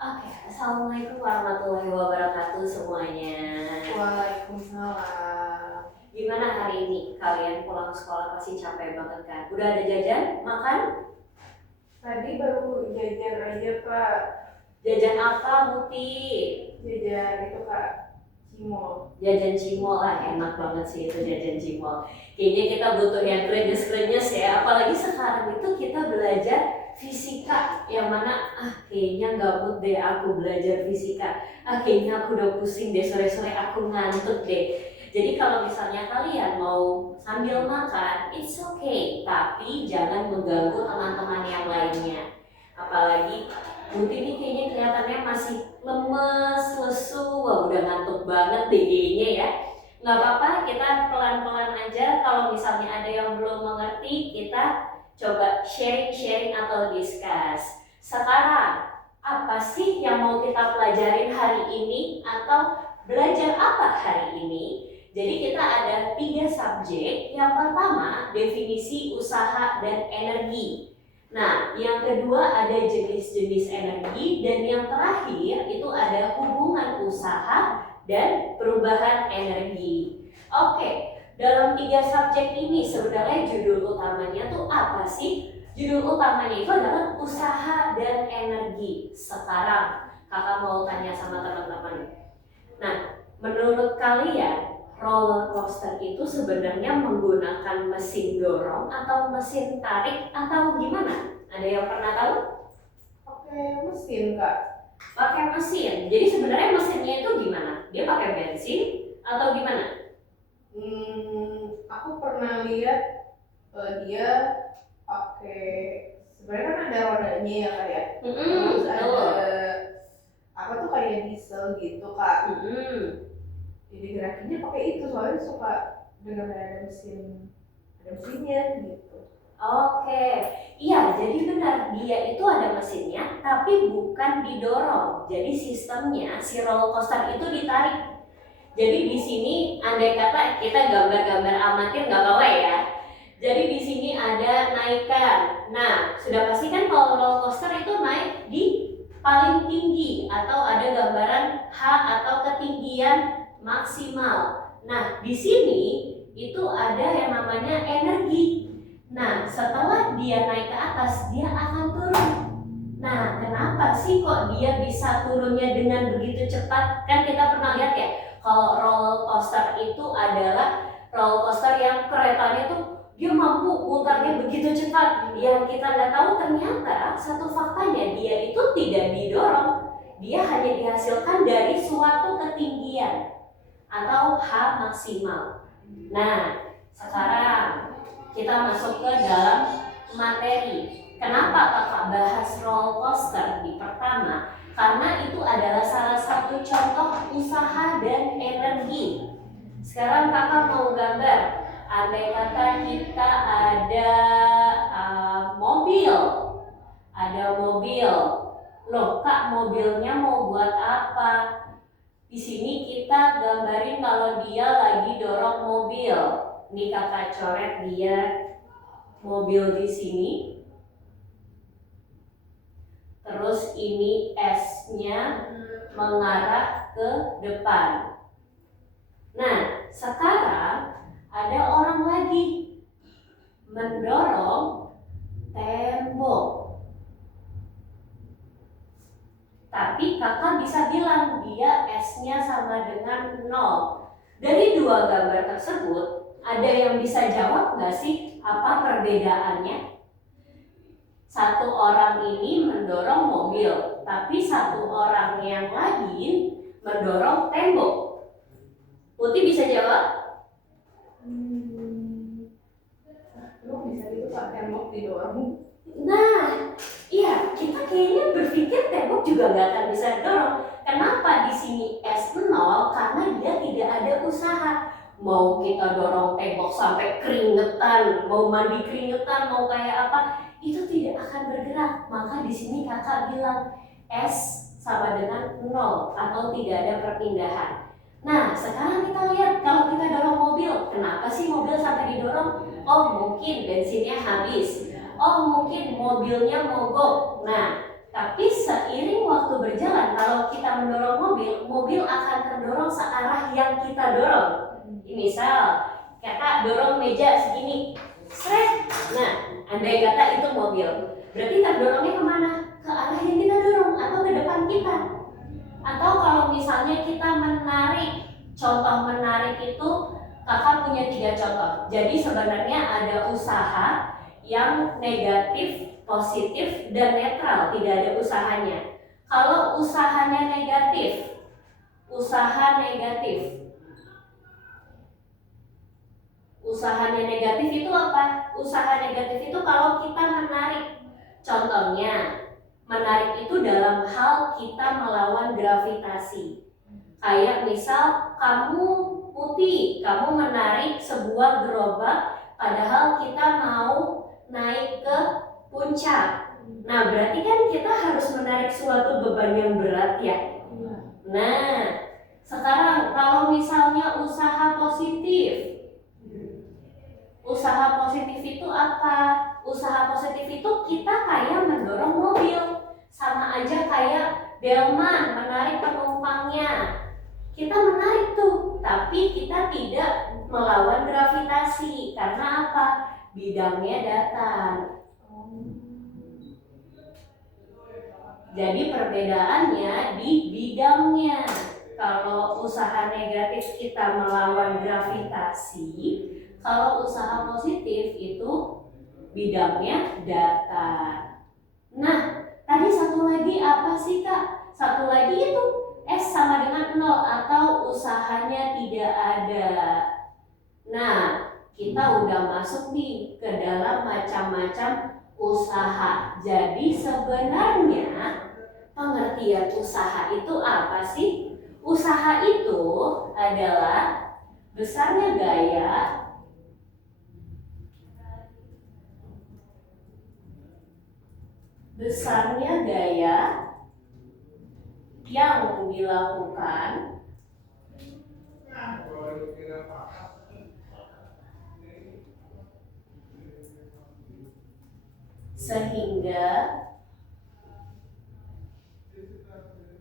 Oke, Assalamualaikum warahmatullahi wabarakatuh semuanya. Waalaikumsalam. Gimana hari ini? Kalian pulang sekolah pasti capek banget kan? Udah ada jajan? Makan? Tadi baru jajan aja Kak. Jajan apa, Muti? Jajan itu Kak, cimol. Jajan cimol lah, enak banget sih itu jajan cimol. Kayaknya kita butuh yang krenyes-krenyes ya, apalagi sekarang itu kita belajar fisika, yang mana kayaknya gak mood deh aku belajar fisika, kayaknya aku udah pusing deh, sore-sore aku ngantuk deh. Jadi kalau misalnya kalian mau sambil makan, it's okay, tapi jangan mengganggu teman-teman yang lainnya. Apalagi Muti ini kayaknya kelihatannya masih lemes, lesu, wah udah ngantuk banget deh kayaknya ya. Nggak apa-apa, kita pelan-pelan aja. Kalau misalnya ada yang belum mengerti, kita coba sharing-sharing atau discuss. Sekarang, apa sih yang mau kita pelajarin hari ini atau belajar apa hari ini? Jadi kita ada 3 subjek. Yang pertama, definisi usaha dan energi. Nah, yang kedua ada jenis-jenis energi, dan yang terakhir itu ada hubungan usaha dan perubahan energi. Oke, dalam 3 subjek ini sebenarnya judul utamanya tuh apa sih? Judul utamanya itu adalah usaha dan energi. Sekarang kakak mau tanya sama teman-teman. Nah, menurut kalian roller coaster itu sebenarnya menggunakan mesin dorong atau mesin tarik atau gimana? Ada yang pernah tahu? Pakai mesin Kak. Pakai mesin. Jadi sebenarnya mesinnya itu gimana? Dia pakai bensin atau gimana? Aku pernah lihat dia pakai, sebenarnya kan ada rodanya ya Kak ya. Terus ada apa tuh kayak diesel gitu Kak. Jadi gerakinnya pakai itu, soalnya suka dengan ada mesinnya gitu. Oke, iya jadi benar, dia itu ada mesinnya tapi bukan didorong. Jadi sistemnya si roller coaster itu ditarik. Jadi di sini andai kata kita gambar-gambar amatir nggak apa-apa ya. Jadi di sini ada naikan. Nah, sudah pasti kan kalau roller coaster itu naik di paling tinggi atau ada gambaran H atau ketinggian maksimal. Nah, di sini itu ada yang namanya energi. Nah, setelah dia naik ke atas, dia akan turun. Nah, kenapa sih kok dia bisa turunnya dengan begitu cepat? Kan kita pernah lihat ya, kalau roller coaster itu adalah roller coaster yang keretanya tuh dia mampu mutarnya begitu cepat. Yang kita nggak tahu ternyata satu faktanya dia itu tidak didorong, dia hanya dihasilkan dari suatu ketinggian atau H maksimal. Nah, sekarang kita masuk ke dalam materi. Kenapa kakak bahas roller coaster di pertama? Karena itu adalah salah satu contoh usaha dan energi. Sekarang kakak mau gambar. Andai kata kita ada mobil. Ada mobil. Loh kak, mobilnya mau buat apa? Di sini kita gambarin kalau dia lagi dorong mobil. Ini kakak coret dia mobil di sini. Terus ini S-nya mengarah ke depan. Nah, sekarang ada orang lagi mendorong tembok. Tapi kakak bisa bilang dia S-nya sama dengan 0. Dari 2 gambar tersebut, ada yang bisa jawab nggak sih apa perbedaannya? Satu orang ini mendorong mobil, tapi satu orang yang lagi mendorong tembok. Putih bisa jawab? Bisa gitu Kak, tembok didorong. Nah, iya, kita kayaknya berpikir tembok juga nggak akan bisa dorong. Kenapa di sini S0? Karena dia tidak ada usaha. Mau kita dorong tembok sampai keringetan, mau mandi keringetan, mau kayak apa, itu tidak akan bergerak. Maka di sini kakak bilang S sama dengan 0 atau tidak ada perpindahan. Nah, sekarang kita lihat kalau kita dorong mobil, kenapa sih mobil sampai didorong? Oh, mungkin bensinnya habis. Oh, mungkin mobilnya mogok. Nah, tapi seiring waktu berjalan kalau kita mendorong mobil, mobil akan terdorong searah yang kita dorong. Misal, kakak dorong meja segini, sret. Nah, andai kata itu mobil, berarti terdorongnya kemana? Ke arah yang kita dorong atau ke depan kita. Atau kalau misalnya kita menarik, contoh menarik itu kakak punya 3 contoh. Jadi sebenarnya ada usaha yang negatif, positif, dan netral, tidak ada usahanya. Kalau usahanya negatif, usahanya negatif itu apa? Usaha negatif itu kalau kita menarik. Contohnya, menarik itu dalam hal kita melawan gravitasi. Kayak misal kamu Putih, kamu menarik sebuah gerobak padahal kita mau naik ke puncak. Nah, berarti kan kita harus menarik suatu beban yang berat ya. Nah, sekarang kalau misalnya usaha positif itu apa? Usaha positif itu kita kayak mendorong mobil. Sama aja kayak delman menarik penumpangnya. Kita menarik tuh, tapi kita tidak melawan gravitasi. Karena apa? Bidangnya datar. Jadi perbedaannya di bidangnya. Kalau usaha negatif kita melawan gravitasi, kalau usaha positif itu bidangnya datar. Nah, tadi satu lagi apa sih Kak? Satu lagi itu S sama dengan 0 atau usahanya tidak ada. Nah, kita udah masuk nih ke dalam macam-macam usaha. Jadi sebenarnya pengertian usaha itu apa sih? Usaha itu adalah besarnya gaya yang dilakukan sehingga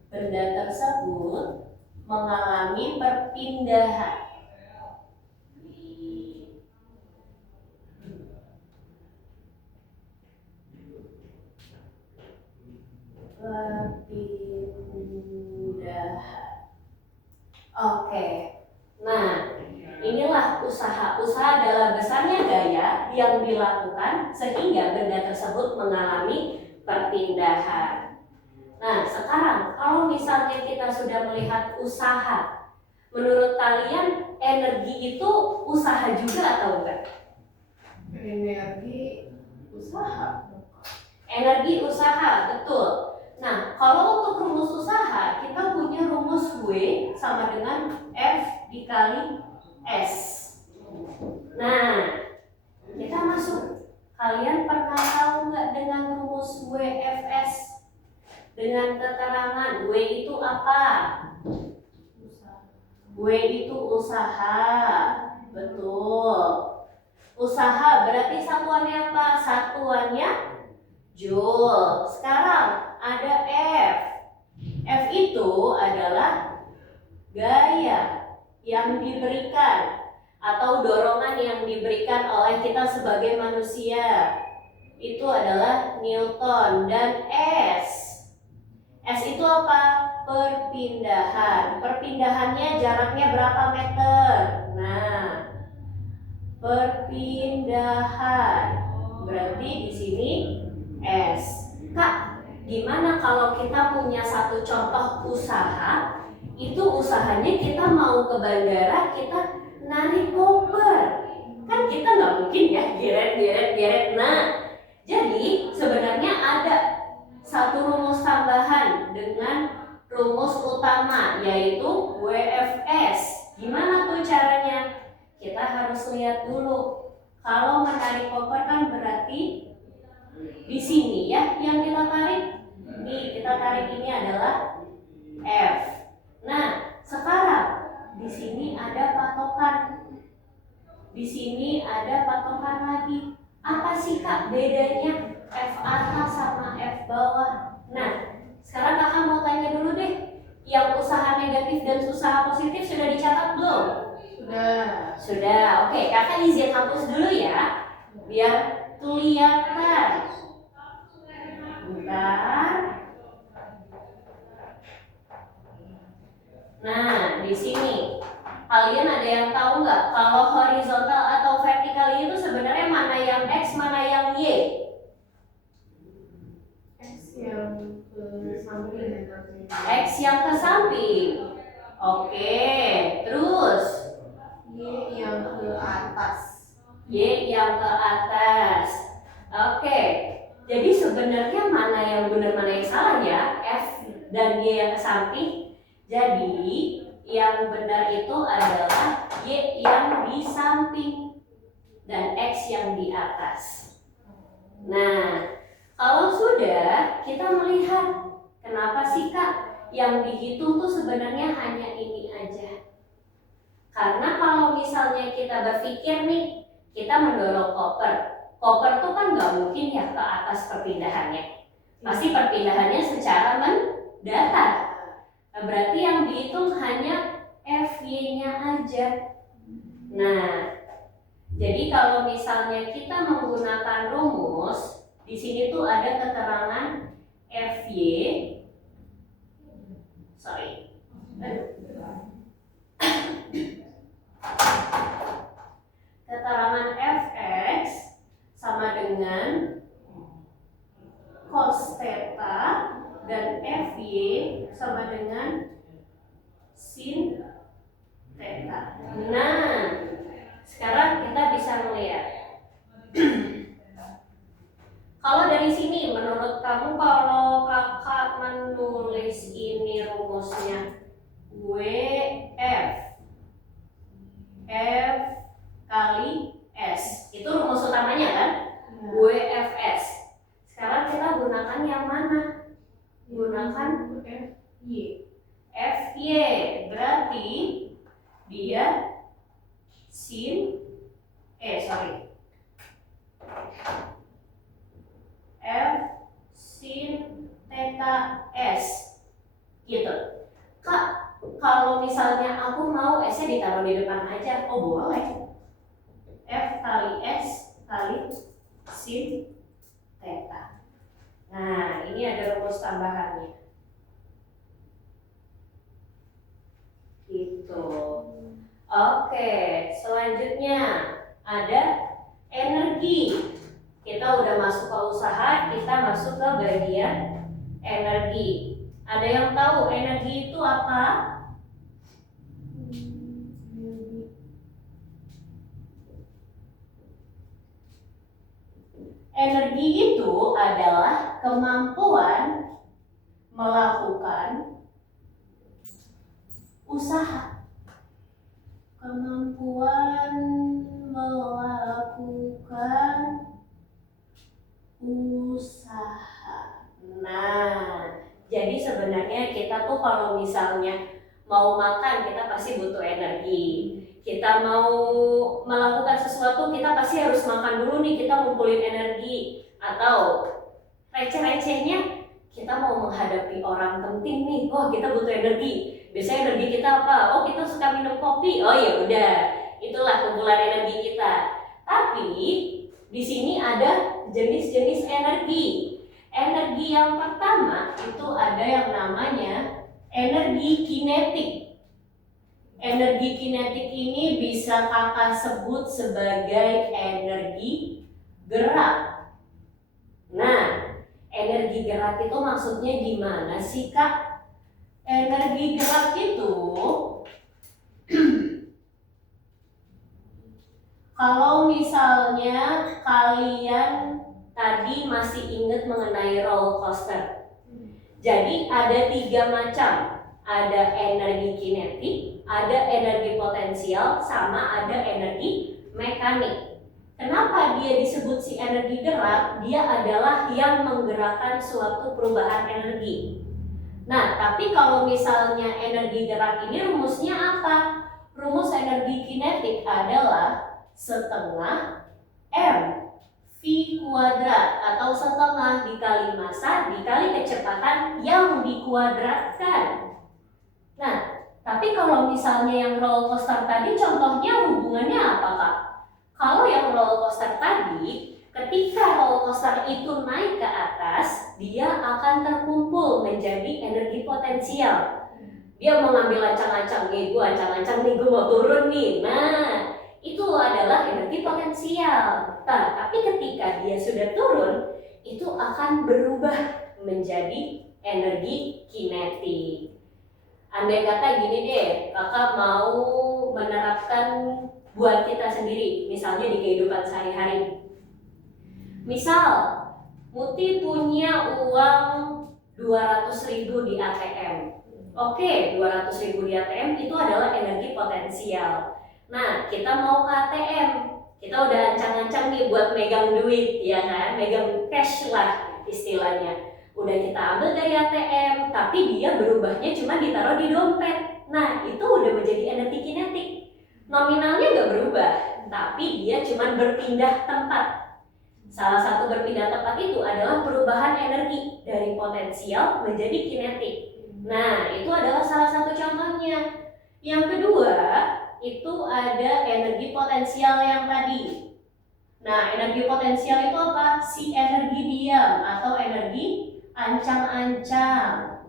benda tersebut mengalami perpindahan. Oke. Nah, inilah usaha. Usaha adalah besarnya gaya yang dilakukan sehingga benda tersebut mengalami perpindahan. Nah, sekarang kalau misalnya kita sudah melihat usaha, menurut kalian energi itu usaha juga atau enggak? Energi usaha, betul. Nah, kalau untuk rumus usaha, kita punya rumus W sama dengan F dikali S. Nah, kita masuk. Kalian pernah tahu nggak dengan rumus WFS? Dengan keterangan W itu apa? W itu usaha. Betul. Usaha berarti satuannya apa? Satuannya Joule. Sekarang ada F. F itu adalah gaya yang diberikan atau dorongan yang diberikan oleh kita sebagai manusia. Itu adalah Newton. Dan S itu apa? Perpindahan. Perpindahannya jaraknya berapa meter? Nah, perpindahan. Berarti di sini S. Kak, gimana kalau kita punya satu contoh usaha? Itu usahanya kita mau ke bandara, kita narik koper. Kan kita nggak mungkin ya geret. Nah, jadi sebenarnya ada satu rumus tambahan dengan rumus utama, yaitu WFS. Gimana tuh caranya? Kita harus lihat dulu. Kalau menarik koper kan berarti di sini ya yang kita tarik. Nih, kita tarik ini adalah F. Nah, sekarang di sini ada patokan. Di sini ada patokan lagi. Apa sih Kak bedanya F atas sama F bawah? Nah, sekarang kakak mau tanya dulu deh. dan usaha positif sudah dicatat belum? Sudah. Oke, kakak izin hapus dulu ya, biar kelihatan. Bentar. Nah, di sini kalian ada yang tahu nggak kalau horizontal atau vertikal itu sebenarnya mana yang X, mana yang Y? X yang ke samping. X yang ke samping. Oke, terus Y yang ke atas. Y yang ke atas. Oke, jadi sebenarnya mana yang benar mana yang salah ya? F dan Y yang ke samping. Jadi yang benar itu adalah Y yang di samping dan X yang di atas. Nah, kalau sudah kita melihat kenapa sih Kak yang dihitung tuh sebenarnya hanya ini aja. Karena kalau misalnya kita berpikir nih, kita mendorong koper tuh kan nggak mungkin ya ke atas perpindahannya. Pasti perpindahannya secara mendatar. Nah, berarti yang dihitung hanya FY-nya aja. Nah, jadi kalau misalnya kita menggunakan rumus, di sini tuh ada keterangan FY. Keterangan Fx sama dengan cos theta dan Fy sama dengan sin theta. Nah, sekarang kita bisa melihat. Kalau dari sini, menurut kamu kalau kakak menulis ini rumusnya WF F kali S, itu rumus utamanya kan? WFS. Sekarang kita gunakan yang mana? Gunakan Y. FY, berarti dia sin F sin theta S gitu. Kak, kalau misalnya aku mau S-nya ditaruh di depan aja, oh boleh. F kali S kali sin theta. Nah, ini ada rumus tambahannya. Gitu. Oke, selanjutnya ada energi. Kita udah masuk ke usaha, kita masuk ke bagian energi. Ada yang tahu energi itu apa? Energi itu adalah kemampuan melakukan usaha. Kemampuan melakukan usaha. Nah, jadi sebenarnya kita tuh kalau misalnya mau makan, kita pasti butuh energi. Kita mau melakukan sesuatu, kita pasti harus makan dulu nih, kita ngumpulin energi. Atau receh-recehnya, kita mau menghadapi orang penting nih, oh kita butuh energi. Biasanya energi kita apa? Oh kita suka minum kopi. Oh ya udah, itulah kumpulan energi kita. Tapi di sini ada jenis-jenis energi. Energi yang pertama itu ada yang namanya energi kinetik. Energi kinetik ini bisa kakak sebut sebagai energi gerak. Nah, energi gerak itu maksudnya gimana sih Kak? Energi gerak itu kalau misalnya kalian tadi masih ingat mengenai roller coaster. Jadi ada 3 macam. Ada energi kinetik, ada energi potensial, sama ada energi mekanik. Kenapa dia disebut si energi gerak? Dia adalah yang menggerakkan suatu perubahan energi. Nah, tapi kalau misalnya energi gerak ini rumusnya apa? Rumus energi kinetik adalah setengah M V kuadrat atau setengah dikali massa dikali kecepatan yang dikuadratkan. Nah, Tapi kalau misalnya yang roller coaster tadi contohnya hubungannya apa Kak? Kalau yang roller coaster tadi, ketika roller coaster itu naik ke atas, dia akan terkumpul menjadi energi potensial. Dia mau ngambil ancang-ancang nih, gue ancang-ancang nih, gue mau turun nih. Nah, itu adalah energi potensial. Nah, tapi ketika dia sudah turun, itu akan berubah menjadi energi kinetik. Andai kata gini deh, kakak mau menerapkan buat kita sendiri, misalnya di kehidupan sehari-hari. Misal, Muti punya uang 200.000 di ATM. Oke, 200.000 di ATM itu adalah energi potensial. Nah, kita mau ke ATM, kita udah ancang-ancang nih buat megang duit, ya kan? Megang cash lah istilahnya. Udah kita ambil dari ATM, tapi dia berubahnya cuma ditaruh di dompet. Nah, itu udah menjadi energi kinetik. Nominalnya nggak berubah, tapi dia cuma berpindah tempat. Salah satu berpindah tempat itu adalah perubahan energi dari potensial menjadi kinetik. Nah, itu adalah salah satu contohnya. Yang kedua, itu ada energi potensial yang tadi. Nah, energi potensial itu apa? Si energi diam atau energi ancang-ancang.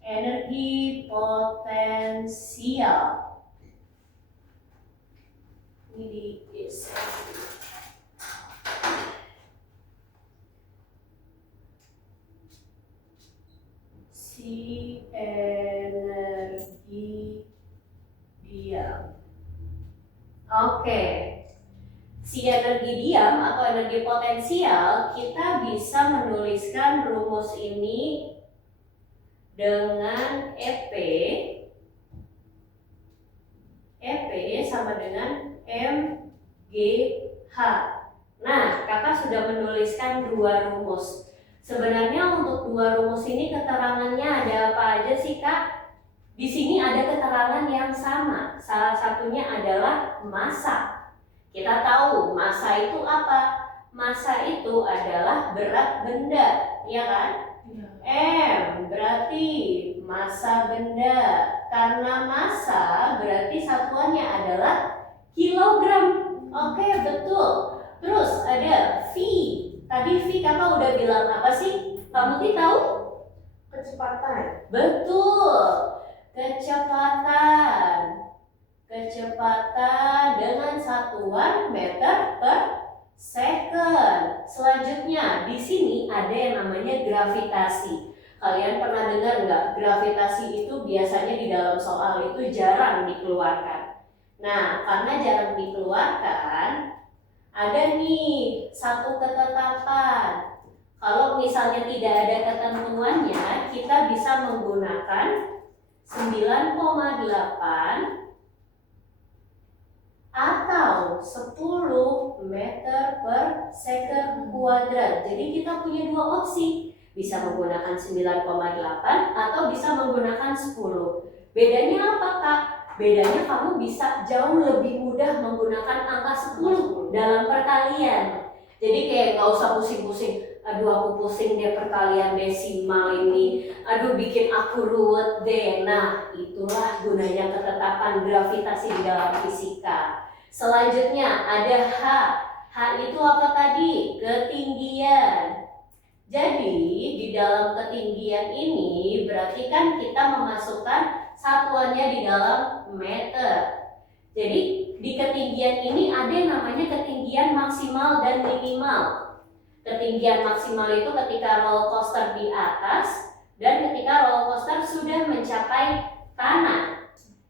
Energi potensial. Ini si energi diam. Oke. Si energi diam atau energi potensial, kita bisa menuliskan rumus ini dengan EP sama dengan MGH. Nah, kakak sudah menuliskan dua rumus. Sebenarnya untuk dua rumus ini keterangannya ada apa aja sih Kak? Di sini ada keterangan yang sama. Salah satunya adalah massa. Kita tahu massa itu apa? Massa itu adalah berat benda, ya kan? M berarti massa benda. Karena massa berarti satuannya adalah kilogram. Oke, betul. Terus ada V. Tadi V kakak udah bilang apa sih? Kamu tahu? Kecepatan. Betul. Kecepatan. Kecepatan dengan satuan meter per second. Selanjutnya di sini ada yang namanya gravitasi. Kalian pernah dengar nggak? Gravitasi itu biasanya di dalam soal itu jarang dikeluarkan. Nah, karena jarang dikeluarkan, ada nih satu ketetapan. Kalau misalnya tidak ada ketentuannya, kita bisa menggunakan 9,8 atau 10 meter per second kuadrat. Jadi kita punya dua opsi, bisa menggunakan 9,8 atau bisa menggunakan 10. Bedanya apa Kak? Bedanya kamu bisa jauh lebih mudah menggunakan angka 10 dalam perkalian. Jadi kayak nggak usah pusing-pusing, aduh aku pusing deh perkalian desimal ini, aduh bikin aku ruwet deh. Nah, itulah gunanya ketetapan gravitasi di dalam fisika. Selanjutnya ada H. H itu apa tadi? Ketinggian. Jadi di dalam ketinggian ini berarti kan kita memasukkan satuannya di dalam meter. Jadi di ketinggian ini ada yang namanya ketinggian maksimal dan minimal. Ketinggian maksimal itu ketika roller coaster di atas dan ketika roller coaster sudah mencapai tanah.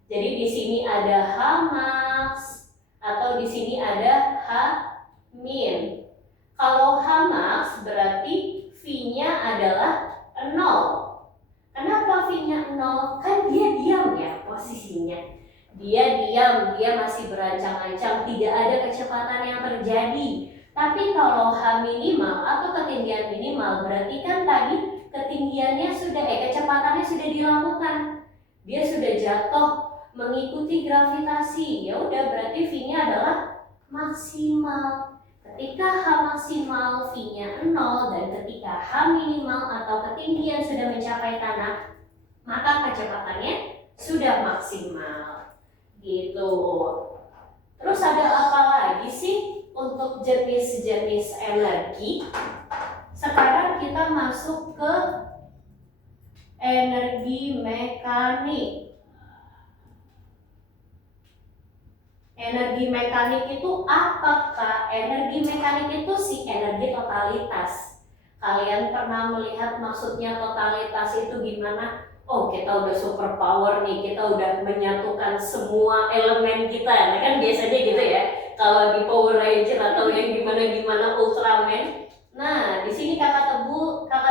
Jadi di sini ada H max atau di sini ada H min. Kalau H max berarti V-nya adalah 0. Kenapa V-nya 0? Kan dia diam ya posisinya. Dia diam, dia masih berancang-ancang, tidak ada kecepatan yang terjadi. Tapi kalau H minimal atau ketinggian minimal berarti kan tadi ketinggiannya sudah kecepatannya sudah dilakukan. Dia sudah jatuh mengikuti gravitasi. Ya udah berarti V-nya adalah maksimal. Ketika H maksimal V-nya 0 dan ketika H minimal atau ketinggian sudah mencapai tanah, maka kecepatannya sudah maksimal gitu. Terus ada apa lagi sih untuk jenis-jenis energi? Sekarang kita masuk ke energi mekanik. Energi mekanik itu apakah? Energi mekanik itu si energi totalitas. Kalian pernah melihat maksudnya totalitas itu gimana? Oh, kita udah super power nih, kita udah menyatukan semua elemen kita. Nah, kan biasanya gitu ya. Kalau di Power Ranger atau yang gimana-gimana Ultraman. Nah, di sini kakak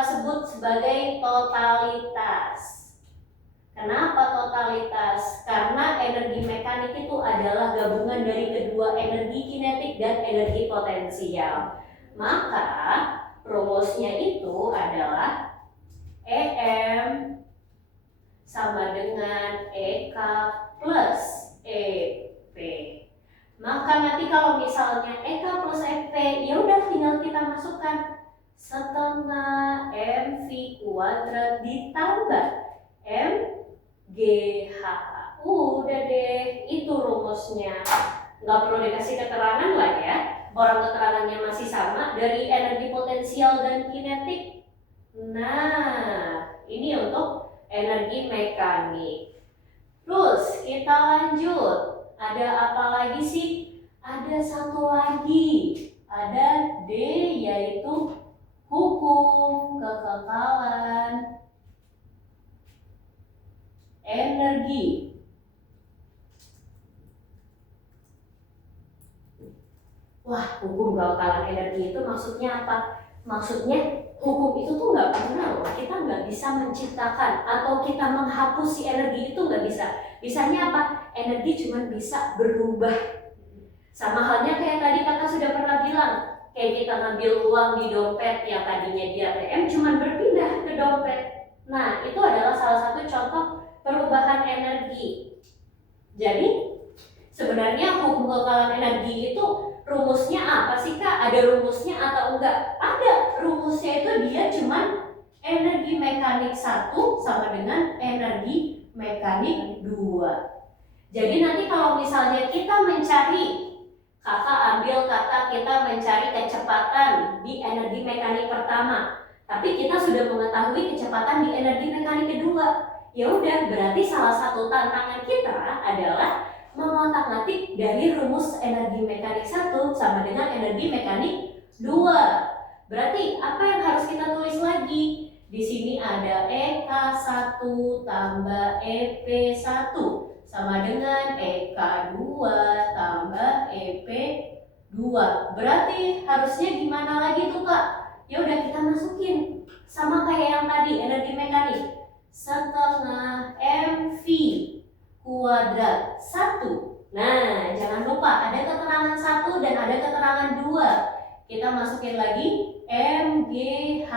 sebut sebagai totalitas. Kenapa totalitas? Karena energi mekanik itu adalah gabungan dari kedua energi kinetik dan energi potensial. Maka rumusnya itu adalah EM sama dengan EK plus EP. Maka nanti kalau misalnya EK plus EP, ya udah tinggal kita masukkan setengah MV kuadrat ditambah MGH. Udah deh, itu rumusnya. Nggak perlu dikasih keterangan lah ya. Orang keterangannya masih sama dari energi potensial dan kinetik. Nah, ini untuk energi mekanik. Terus kita lanjut. Ada apa lagi sih? Ada satu lagi. Ada D, yaitu hukum kekekalan energi. Wah, hukum kekekalan energi itu maksudnya apa? Maksudnya hukum itu tuh nggak pernah loh, kita nggak bisa menciptakan atau kita menghapus si energi itu, nggak bisa. Bisanya apa? Energi cuma bisa berubah. Sama halnya kayak tadi kakak sudah pernah bilang, kayak kita ngambil uang di dompet yang tadinya di ATM cuma berpindah ke dompet. Nah, itu adalah salah satu contoh perubahan energi. Jadi sebenarnya hukum kekekalan energi itu rumusnya apa sih kak? Ada rumusnya atau enggak? Ada rumusnya, itu dia cuman energi mekanik 1 sama dengan energi mekanik 2. Jadi nanti kalau misalnya kita mencari, kakak ambil kata kita mencari kecepatan di energi mekanik pertama, tapi kita sudah mengetahui kecepatan di energi mekanik kedua. Ya udah, berarti salah satu tantangan kita adalah mengotak-atik dari rumus energi mekanik 1 sama dengan energi mekanik 2. Berarti apa yang harus kita tulis lagi? Di sini ada EK1 tambah EP1 sama dengan EK2 tambah EP2. Berarti harusnya gimana lagi tuh kak? Ya udah, kita masukin sama kayak yang tadi energi mekanik. Setengah MV kuadrat 1. Nah, jangan lupa ada keterangan 1 dan ada keterangan 2. Kita masukin lagi MGH1.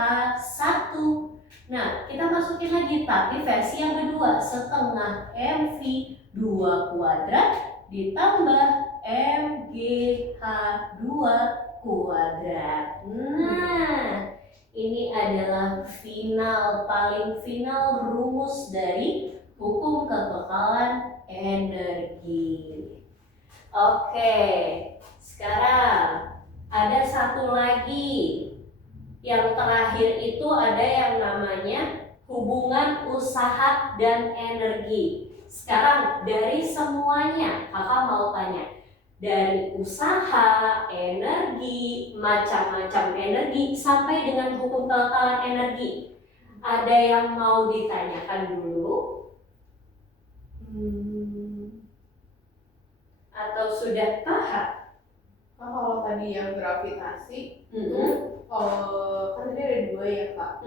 Nah, kita masukin lagi tapi versi yang kedua, setengah MV 2 kuadrat ditambah MGH2 kuadrat. Nah, ini adalah paling final rumus dari hukum kekekalan energi. Oke, sekarang ada satu lagi. Yang terakhir itu ada yang namanya hubungan usaha dan energi. Sekarang dari semuanya kakak mau tanya, dari usaha, energi, macam-macam energi sampai dengan hukum kekekalan energi, ada yang mau ditanyakan dulu? Atau sudah paham? Kalau tadi yang gravitasi, kan tadi ada 2 ya kak.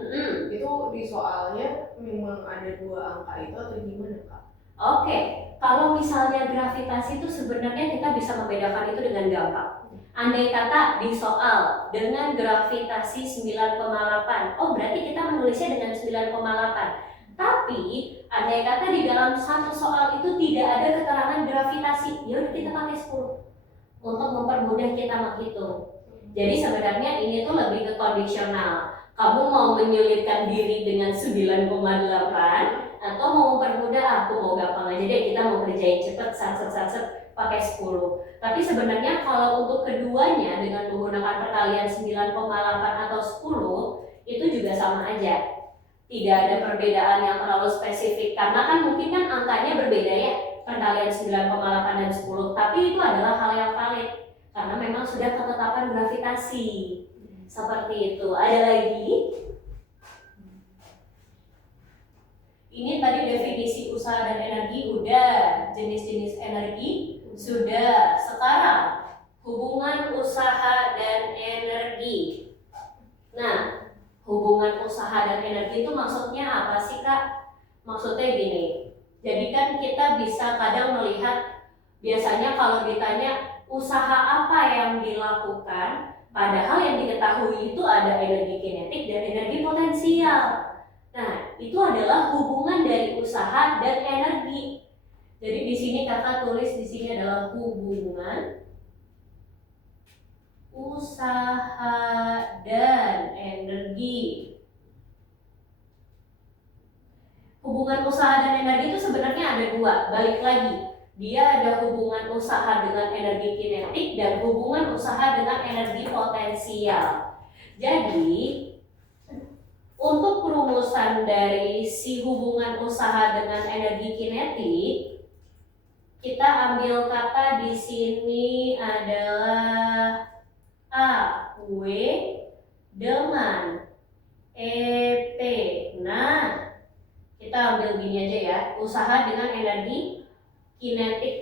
Itu di soalnya memang ada 2 angka itu atau gimana kak? Oke, kalau misalnya gravitasi itu sebenarnya kita bisa membedakan itu dengan gampang. Andai kata di soal dengan gravitasi 9,8, oh berarti kita menulisnya dengan 9,8. Tapi andai kata di dalam satu soal itu tidak ada keterangan gravitasi, ya udah kita pakai 10 untuk mempermudah kita menghitung. Jadi sebenarnya ini tuh lebih ke kondisional. Kamu mau menyulitkan diri dengan 9,8 atau mau mempermudah? Aku mau gampang aja deh, kita mau kerjain cepet, satset pakai 10. Tapi sebenarnya kalau untuk keduanya dengan menggunakan perkalian 9,8 atau 10 itu juga sama aja. Tidak ada perbedaan yang terlalu spesifik karena kan mungkin kan angkanya berbeda ya, perkalian 9,8 dan 10, tapi itu adalah hal yang valid karena memang sudah ketetapan gravitasi. Seperti itu. Ada lagi? Ini tadi definisi usaha dan energi udah, jenis-jenis energi sudah. Sekarang hubungan usaha dan energi. Nah, hubungan usaha dan energi itu maksudnya apa sih, Kak? Maksudnya gini. Jadi kan kita bisa kadang melihat, biasanya kalau ditanya usaha apa yang dilakukan, padahal yang diketahui itu ada energi kinetik dan energi potensial. Nah, itu adalah hubungan dari usaha dan energi. Jadi di sini kakak tulis di sini adalah hubungan usaha dan energi. Hubungan usaha dan energi itu sebenarnya ada dua. Balik lagi, dia ada hubungan usaha dengan energi kinetik dan hubungan usaha dengan energi potensial. Jadi untuk perumusan dari si hubungan usaha dengan energi kinetik, kita ambil kata di sini adalah A, W dengan EP. Nah, kita ambil gini aja ya, usaha dengan energi kinetik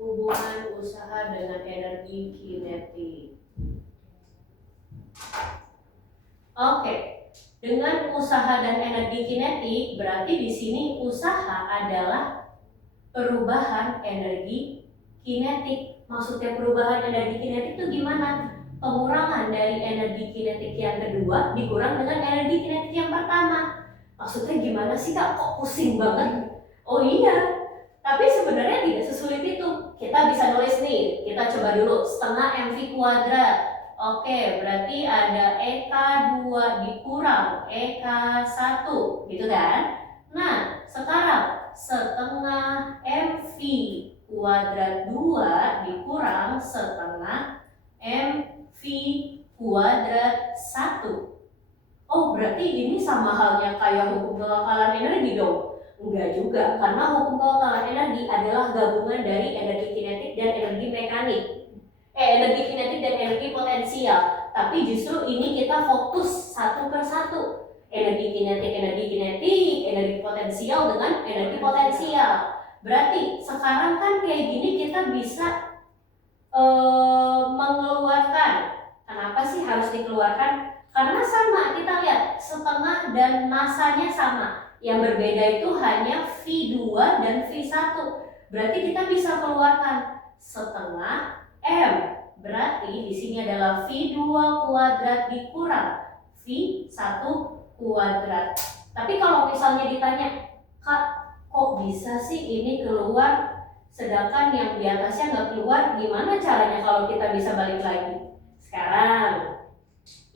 hubungan usaha dengan energi kinetik. Oke, dengan usaha dan energi kinetik berarti di sini usaha adalah perubahan energi kinetik. Maksudnya perubahan energi kinetik itu gimana? Pengurangan dari energi kinetik yang kedua dikurang dengan energi kinetik yang pertama. Maksudnya gimana sih, Kak? Kok pusing banget? Oh iya, tapi sebenarnya tidak sesulit itu. Kita bisa nulis nih, kita coba dulu setengah mv kuadrat. Oke, berarti ada EK2 dikurang EK1, gitu kan? Nah, sekarang setengah MV kuadrat 2 dikurang setengah MV kuadrat 1. Oh, berarti ini sama halnya kayak hukum kekekalan energi dong? Enggak juga, karena hukum kekekalan energi adalah gabungan dari energi kinetik dan energi mekanik. Energi kinetik dan energi potensial. Tapi justru ini kita fokus satu per satu. Energi kinetik, energi potensial dengan energi potensial. Berarti sekarang kan kayak gini kita bisa mengeluarkan. Kenapa sih harus dikeluarkan? Karena sama, kita lihat setengah dan masanya sama. Yang berbeda itu hanya V2 dan V1. Berarti kita bisa keluarkan setengah M. Berarti di sini adalah V2 kuadrat dikurang V1 kuadrat. Tapi kalau misalnya ditanya, Kak, kok bisa sih ini keluar sedangkan yang di atasnya nggak keluar? Gimana caranya kalau kita bisa balik lagi? Sekarang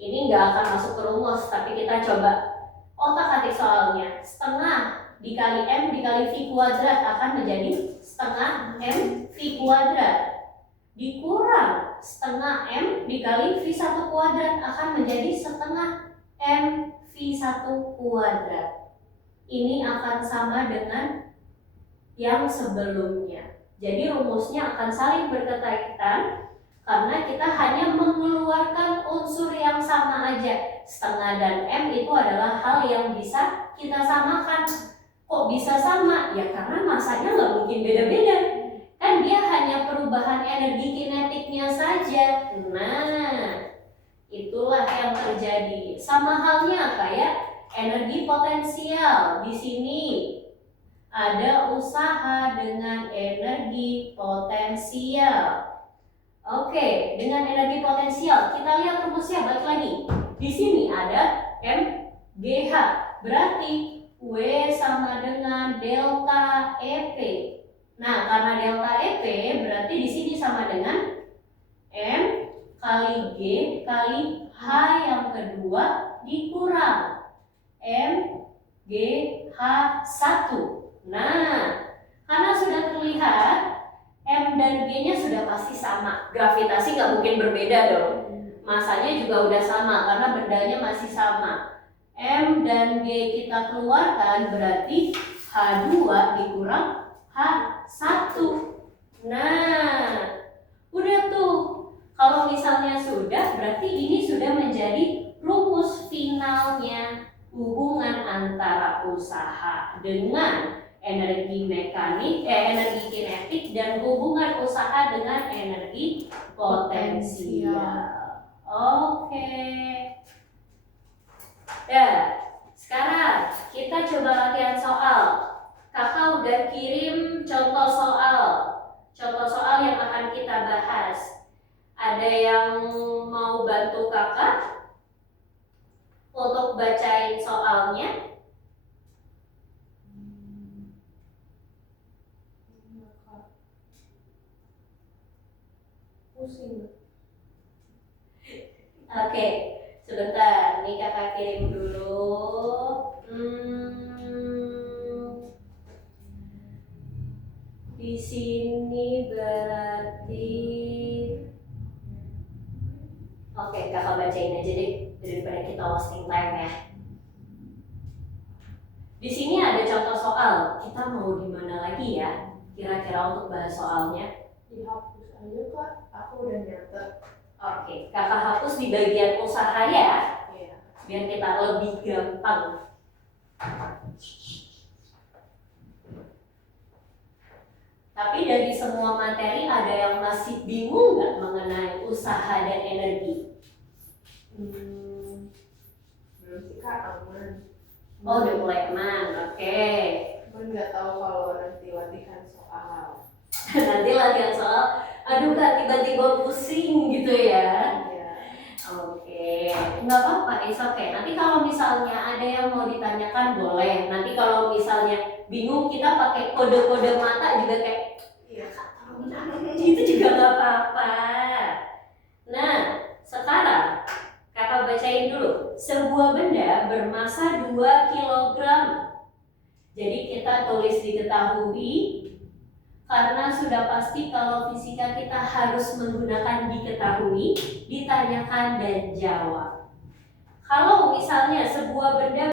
ini nggak akan masuk ke rumus, tapi kita coba otak-atik soalnya. Setengah dikali M dikali V kuadrat akan menjadi setengah M V kuadrat. Dikurang setengah M dikali V1 kuadrat akan menjadi setengah M V1 kuadrat. Ini akan sama dengan yang sebelumnya. Jadi rumusnya akan saling berkaitan karena kita hanya mengeluarkan unsur yang sama aja. Setengah dan M itu adalah hal yang bisa kita samakan. Kok bisa sama? Ya karena masanya nggak mungkin beda-beda. Kan dia hanya perubahan energi kinetiknya saja. Nah, itulah yang terjadi. Sama halnya kayak energi potensial. Di sini ada usaha dengan energi potensial. Oke, dengan energi potensial kita lihat rumusnya balik lagi. Di sini ada MGH. Berarti W sama dengan delta EP. Nah, karena delta EP berarti di sini sama dengan M kali G kali H yang kedua dikurang M G H 1. Nah, karena sudah terlihat M dan G-nya sudah pasti sama. Gravitasi nggak mungkin berbeda dong. Masanya juga udah sama karena bendanya masih sama. M dan G kita keluarkan berarti H2 dikurang H1. Nah, udah tuh. Kalau misalnya sudah, berarti ini sudah menjadi rumus finalnya hubungan antara usaha dengan energi mekanik, energi kinetik, dan hubungan usaha dengan energi potensial. Oke. Ya, sekarang kita coba latihan soal. Kakak udah kirim contoh soal yang akan kita bahas. Ada yang mau bantu kakak untuk bacain soalnya? Pusing. Oke, sebentar. Nih kakak kirim dulu. Di sini berarti. Oke, kakak bacain aja deh daripada kita wasting time ya. Di sini ada contoh soal. Kita mau di mana lagi ya? Kira-kira untuk bahas soalnya? Dihapus aja kak, aku udah nyatet. Oke, kakak hapus di bagian usaha ya, Iya. biar kita lebih gampang. Tapi dari semua materi ada yang masih bingung nggak mengenai usaha dan energi? Belum sih kak, aman. Oh, udah mulai aman, oke. Cuman nggak tahu kalau nanti latihan soal. Nanti latihan soal, aduh kak tiba-tiba pusing gitu ya. Iya. Oke, nggak apa-apa, it's okay. Nanti kalau misalnya ada yang mau ditanyakan boleh. Nanti kalau misalnya bingung kita pakai kode-kode mata juga kayak Iya. itu juga nggak apa-apa. Nah, sekarang kakak bacain dulu. Sebuah benda bermasa 2 kg. Jadi kita tulis diketahui karena sudah pasti kalau fisika kita harus menggunakan diketahui, ditanyakan dan jawab. Kalau misalnya sebuah benda